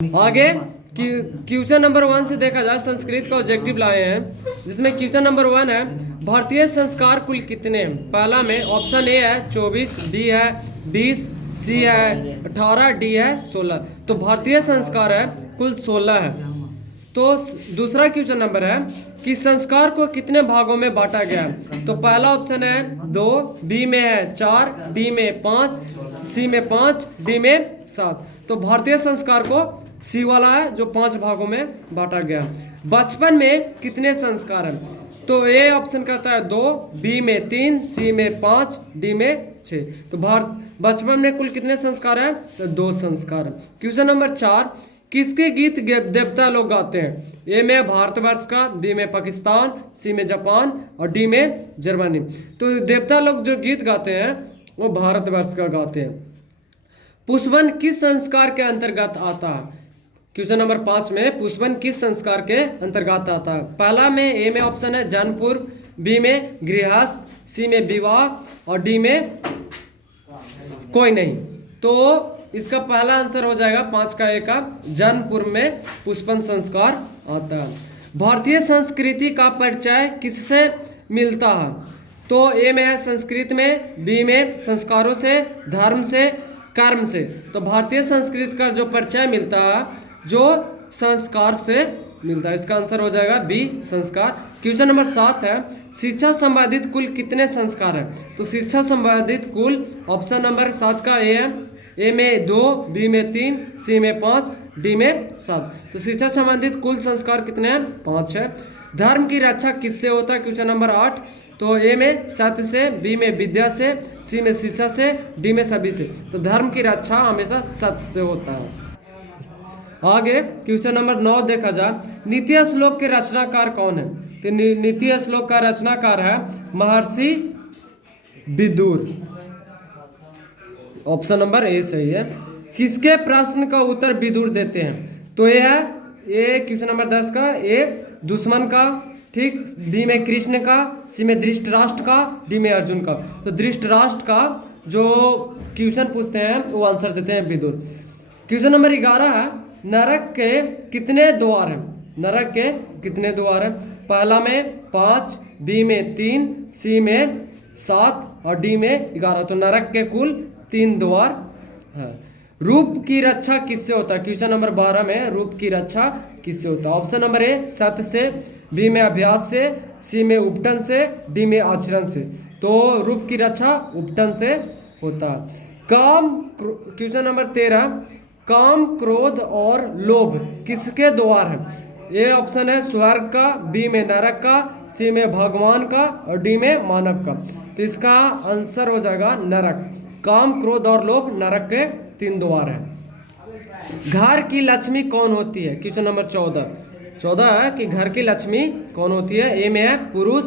आगे question number 1 से देखा जाए, संस्कृत का ऑब्जेक्टिव लाए हैं, जिसमें क्वेश्चन नंबर 1 है भारतीय संस्कार कुल कितने हैं। पहला में ऑप्शन ए है 24, बी है 20, सी है 18, डी है 16। तो भारतीय संस्कार है कुल 16 है। तो दूसरा क्वेश्चन नंबर है कि संस्कार को कितने भागों में बांटा गया है। तो पहला ऑप्शन है 2, बी में है 4, डी में 5, सी में 5, डी में 7। तो भारतीय संस्कार को सी वाला है जो 5 भागों में बांटा गया। बचपन में कितने संस्कार हैं। तो ए ऑप्शन कहता है 2, बी में 3, सी में 5, डी में 6। तो बचपन में कुल कितने संस्कार हैं। तो 2 संस्कार हैं। क्वेश्चन नंबर 4, किसके गीत देवता लोग गाते हैं। ए में भारतवर्ष का, बी में पाकिस्तान, सी में जापान और डी में जर्मनी। तो देवता लोग जो गीत गाते हैं वो भारतवर्ष का गाते हैं। पुष्पन किस संस्कार के अंतर्गत आता है। क्वेश्चन नंबर 5 में पुष्पन किस संस्कार के अंतर्गत आता है। पहला में ए में ऑप्शन है जन्मपूर्व, बी में गृहस्थ, सी में विवाह और डी में कोई नहीं। तो इसका पहला आंसर हो जाएगा 5 का ए का, जन्मपूर्व में पुष्पन संस्कार आता है। भारतीय संस्कृति का परिचय किससे मिलता है। तो ए में है संस्कृत में, बी में संस्कारों से, धर्म से, कर्म से। तो भारतीय संस्कृति का जो परिचय मिलता है जो संस्कार से मिलता है। इसका आंसर हो जाएगा बी, संस्कार। क्वेश्चन नंबर 7 है शिक्षा संबंधित कुल कितने संस्कार हैं। तो शिक्षा संबंधित कुल ऑप्शन नंबर 7 का ए है। ए में 2, बी में 3, सी में 5, डी में 7। तो शिक्षा संबंधित कुल संस्कार कितने हैं। 5 है। धर्म की रक्षा किससे होता है। क्वेश्चन नंबर 8, तो ए में सत्य से, बी में विद्या से, सी में शिक्षा से, डी में सभी से। तो धर्म की रक्षा हमेशा सत्य से होता है। आगे क्वेश्चन नंबर 9 देखा जाए, नीति श्लोक के रचनाकार कौन है। तो नीति श्लोक का रचनाकार है महर्षि विदुर। ऑप्शन नंबर ए सही है। किसके प्रश्न का उत्तर विदुर देते हैं। तो ये है ए क्वेश्चन नंबर 10 का, ए दुश्मन का, ठीक, बी में कृष्ण का, सी में धृतराष्ट्र का, डी में अर्जुन का। तो धृतराष्ट्र का जो क्वेश्चन पूछते हैं वो आंसर देते हैं विदुर। क्वेश्चन नंबर 11 है नरक के कितने द्वार हैं। नरक के कितने द्वार हैं। पहला में 5, बी में 3, सी में 7 और डी में 11। तो नरक के कुल 3 द्वार है। रूप की रक्षा किससे होता है। क्वेश्चन नंबर 12 में रूप की रक्षा किससे होता है। ऑप्शन नंबर ए सत्य से, बी में अभ्यास से, सी में उपटन से, डी में आचरण से। तो रूप की रक्षा उपटन से होता है। क्वेश्चन नंबर 13, काम, क्रोध और लोभ किसके द्वार है। ए ऑप्शन है स्वर्ग का, बी में नरक का, सी में भगवान का और डी में मानव का। तो इसका आंसर हो जाएगा नरक। काम, क्रोध और लोभ नरक के 3 द्वार है। घर की लक्ष्मी कौन होती है। क्वेश्चन नंबर 14 है कि घर की लक्ष्मी कौन होती है। ए में है पुरुष,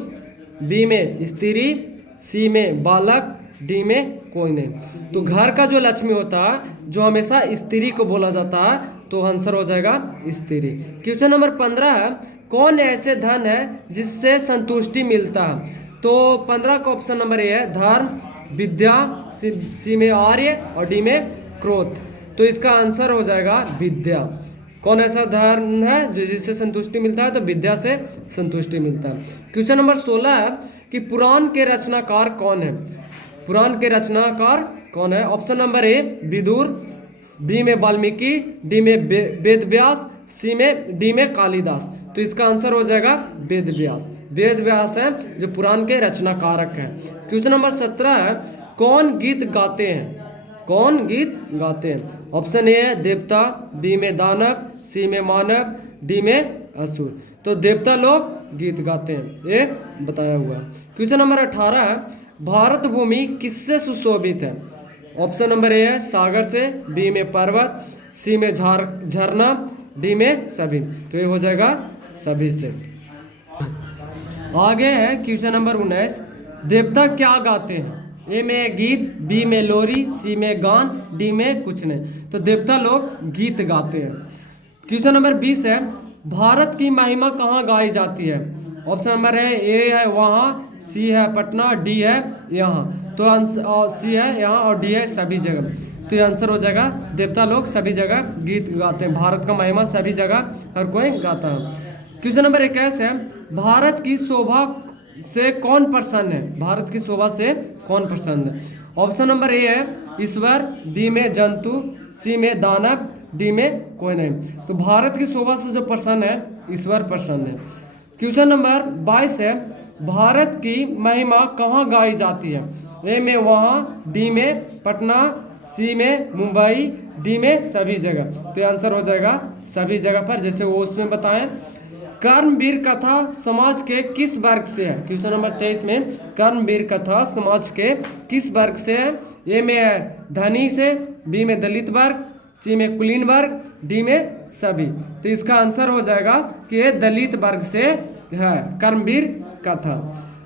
बी में स्त्री, सी में बालक, डी में कोई नहीं। तो घर का जो लक्ष्मी होता है जो हमेशा स्त्री को बोला जाता है, तो आंसर हो जाएगा स्त्री। क्वेश्चन नंबर 15 है कौन ऐसे धन है जिससे संतुष्टि मिलता है। तो 15 का ऑप्शन नंबर ए है धर्म, विद्या, सी में आर्य और डी में क्रोध। तो इसका आंसर हो जाएगा विद्या। कौन ऐसा धर्म है जो जिससे संतुष्टि मिलता है। तो विद्या से संतुष्टि मिलता है। क्वेश्चन नंबर 16 है कि पुराण के रचनाकार कौन है। पुराण के रचनाकार कौन है। Option number A Vidur, B में वाल्मीकि, डी में वेद व्यास, डी में कालिदास। तो इसका आंसर हो जाएगा वेद व्यास। वेद व्यास है जो पुराण के रचनाकारक हैं। क्वेश्चन नंबर 17 है कौन गीत गाते हैं। कौन गीत गाते हैं। ऑप्शन ए है देवता, बी में दानव, सी में मानव, डी में असुर। तो देवता लोग गीत गाते हैं, ये बताया हुआ है। क्वेश्चन नंबर 18 है भारत भूमि किससे सुशोभित है। ऑप्शन नंबर ए है सागर से, बी में पर्वत, सी में झरना, डी में सभी। तो ये हो जाएगा सभी से। आगे है क्वेश्चन नंबर 19, देवता क्या गाते हैं। ए में गीत, बी में लोरी, सी में गान, डी में कुछ नहीं। तो देवता लोग गीत गाते हैं। क्वेश्चन नंबर 20 है भारत की महिमा कहाँ गाई जाती है। ऑप्शन नंबर ए है वहाँ, सी है पटना, डी है यहाँ। तो आंसर सी है यहाँ और डी है सभी जगह। तो ये आंसर हो जाएगा देवता लोग सभी जगह गीत गाते हैं, भारत का महिमा सभी जगह हर कोई गाता है। क्वेश्चन नंबर 21 है, भारत की शोभा से कौन प्रसन्न है? भारत की शोभा से कौन प्रसन्न है? ऑप्शन नंबर ए है ईश्वर, बी में जंतु, सी में दानव, डी में कोई नहीं। तो भारत की शोभा से जो प्रसन्न है ईश्वर प्रसन्न है। क्वेश्चन नंबर 22 है, भारत की महिमा कहाँ गाई जाती है? ए में वहाँ, डी में पटना, सी में मुंबई, डी में सभी जगह। तो आंसर हो जाएगा सभी जगह पर, जैसे वो उसमें बताएं। कर्मवीर कथा समाज के किस वर्ग से है? क्वेश्चन नंबर 23 में कर्मवीर कथा समाज के किस वर्ग से है? ए में है धनी से, बी में दलित वर्ग, सी में कुलीन वर्ग, डी में सभी। तो इसका आंसर हो जाएगा कि ये दलित वर्ग से है कर्मवीर कथा।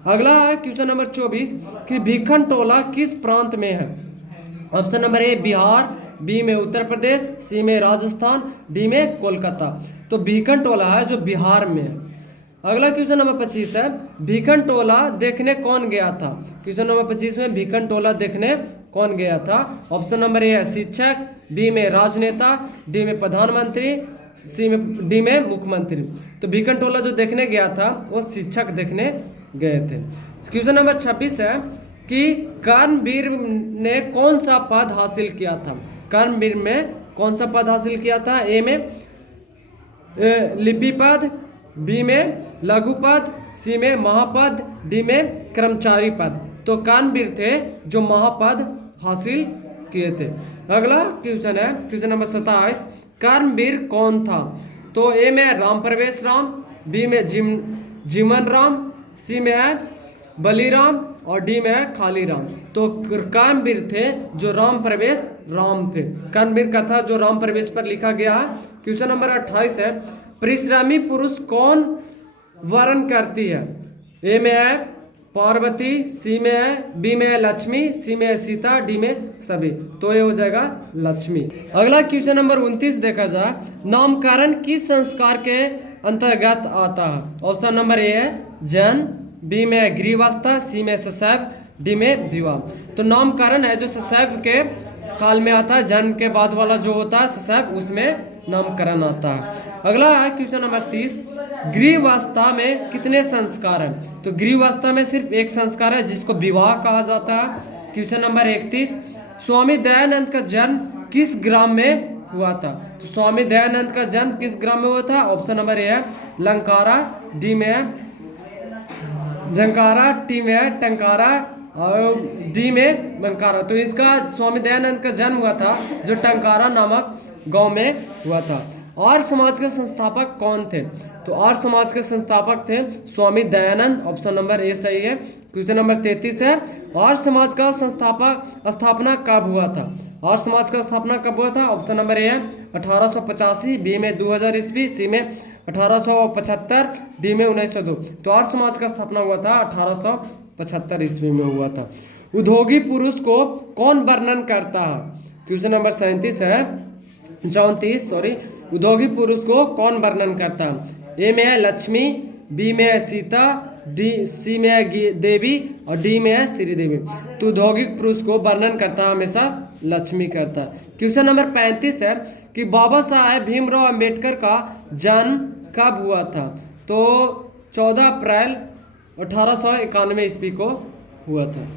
अगला है क्वेश्चन नंबर 24 कि भिखन टोला किस प्रांत में है? Option number A Bihar, B में उत्तर प्रदेश, सी में राजस्थान, डी में कोलकाता। तो भिखन टोला है जो बिहार में है। अगला क्वेश्चन नंबर 25 है, भिखन टोला देखने कौन गया था? क्वेश्चन नंबर 25 में भिखन टोला देखने कौन गया था? ऑप्शन नंबर ए है शिक्षक, बी में राजनेता, डी में प्रधानमंत्री, डी में मुख्यमंत्री। तो भिखन टोला जो देखने गया था वो शिक्षक देखने गए थे। क्वेश्चन नंबर 26 है कि कर्मवीर ने कौन सा पद हासिल किया था? कर्मवीर में कौन सा पद हासिल किया था? ए में लिपि पद, बी में लघु पद, सी में महापद, डी में कर्मचारी पद। तो कर्मवीर थे जो महापद हासिल किए थे। अगला क्वेश्चन है क्वेश्चन नंबर 27, कर्मवीर कौन था? तो ए में राम प्रवेश राम, बी में जीवन राम, सी में है बलिराम और डी में है खाली राम। तो कर्मवीर थे जो राम प्रवेश राम थे। कर्मवीर कथा जो राम प्रवेश पर लिखा गया है। क्वेश्चन नंबर 28 है, परिश्रमी पुरुष कौन वर्ण करती है? ए में है पार्वती, सी में है, बी में है लक्ष्मी, सी में है सीता, डी में सभी। तो ये हो जाएगा लक्ष्मी। अगला क्वेश्चन नंबर 29 देखा जाए, नामकरण किस संस्कार के अंतर्गत आता है? ऑप्शन नंबर ए है जन्म, बी में है गृहवस्था, सी में शैशव, डी में विवाह। तो नामकरण है जो शैशव के काल में आता है, जन्म के बाद वाला जो होता है शैशव, उसमें नामकरण आता है। अगला है क्वेश्चन नंबर 30, गृहवस्था में कितने संस्कार हैं? तो गृहवस्था में सिर्फ एक संस्कार है जिसको विवाह कहा जाता है। क्वेश्चन नंबर 31, स्वामी दयानंद का जन्म किस ग्राम में हुआ था? तो स्वामी दयानंद का जन्म किस ग्राम में हुआ था? ऑप्शन नंबर ए है लंकारा, डी में है जंकारा, टी में है टंकारा और डी में बंकारा। तो इसका स्वामी दयानंद का जन्म हुआ था जो टंकारा नामक गांव में हुआ था। आर्य समाज के संस्थापक कौन थे? तो आर्य समाज के संस्थापक थे स्वामी दयानंद। ऑप्शन नंबर ए सही है। क्वेश्चन नंबर 33 है, आर्य समाज का स्थापना कब हुआ था? आर्य समाज का स्थापना कब हुआ था? ऑप्शन नंबर ए है 1885, बी में 2000 ईस्वी, सी में 1875, डी में 1902। तो आर्य समाज का स्थापना हुआ था 1875 ईस्वी में हुआ था। उद्योगी पुरुष को कौन वर्णन करता है? क्वेश्चन नंबर 34 है 34 उद्योगी पुरुष को कौन वर्णन करता है? ए में है लक्ष्मी, बी में है सीता, सी में है देवी और डी में है श्री देवी। तो उद्योगिक पुरुष को वर्णन करता है हमेशा लक्ष्मी करता है। क्वेश्चन नंबर 35 है कि बाबा साहेब भीमराव अंबेडकर का जन्म कब हुआ था? तो 14 अप्रैल 1891 ईस्वी को हुआ था।